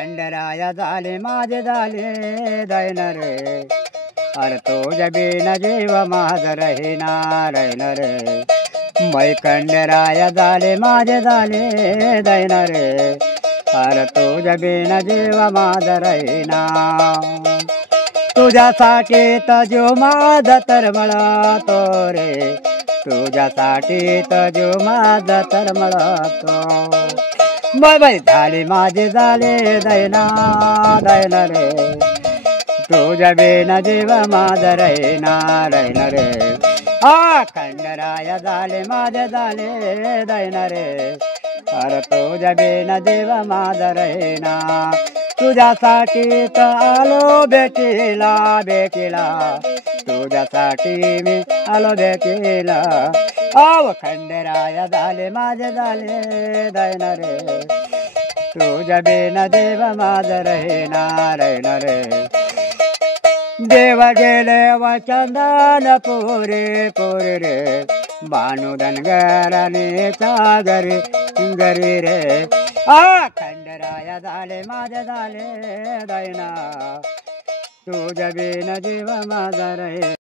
खंडराया झाले माझे झाले दैन रे, अरे तुझ्या बिन जीव माझ राहीना दैन रे, मै खंडराया झाले माझे झाले दैन रे, अरे तुझ्या बिन जीव माझ राहीना, तुझ्यासाठी तर जीव माझा तरमळतो रे, तुझ्यासाठी तर जीव माझा तरमळतो, बाई झाले माझे झाले दैना दैन रे, तुझ्या बिन जीव माझा राहीना राहीन रे, खंडराया झाले माझे झाले दैन रे, अरे तुझ्या बिन जीव माझा राहीना, तुझ्यासाठी तर आलो भेटीला भेटीला, तुझ्यासाठी मी आलो भेटीला, खंडराया झाले माझे झाले दैन रे, तुझ्या बिन देव माझ राहीना राहीन रे, देव गेले वचंदन पुरे पुरे रे, भानू धनगराने घरी घरी रे, खंडराया झाले माझे झाले दैना, तुझ्या बिन जीव माझा रे।